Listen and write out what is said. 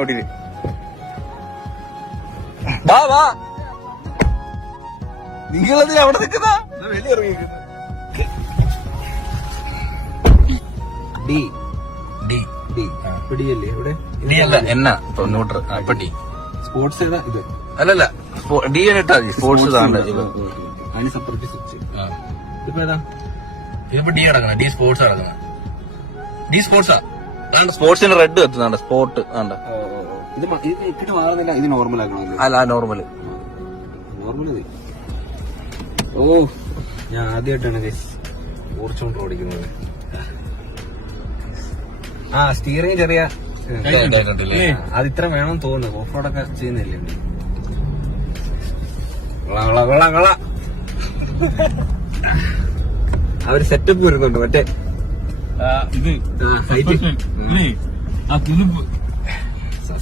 ഓടിയിട്ട് വാ വാ നിങ്ങളതിൽ അവിടെ നിൽക്കുന്ന വലിയ സ്പോർട്സ് ഏതാ ഇത്? അല്ലല്ല ഡി ഇട്ടാ മതി. സ്പോർട്സ് അതിന് സെപ്പറേറ്റ് സ്വിച്ച്. ഇപ്പൊ ഏതാ? ഇതിപ്പോ ഡി കിടക്കണം. ഡി സ്പോർട്സ് കിടക്കണം. ഡി സ്പോർട്സാ. സ്പോർട്സിന് റെഡ് എത്തുന്നുണ്ട്. സ്പോർട്ട് ആണ്ട്. ഇത് ഇട്ടിട്ട് മാറുന്നില്ല. ഇത് നോർമൽ ആക്കണോ? അല്ല നോർമല് നോർമൽ. ഓ ഞാൻ ആദ്യമായിട്ടാണ് ഓടിച്ചോണ്ട് ഓടിക്കുന്നത്. സ്റ്റിയറിംഗ് ചെറിയ അത് ഇത്ര വേണം തോന്നുന്നു. ഓഫ് റോഡൊക്കെ ചെയ്യുന്നില്ലേ? അവര് സെറ്റപ്പ് വരുന്നുണ്ട്. മറ്റേ ഇത് സൈറ്റ്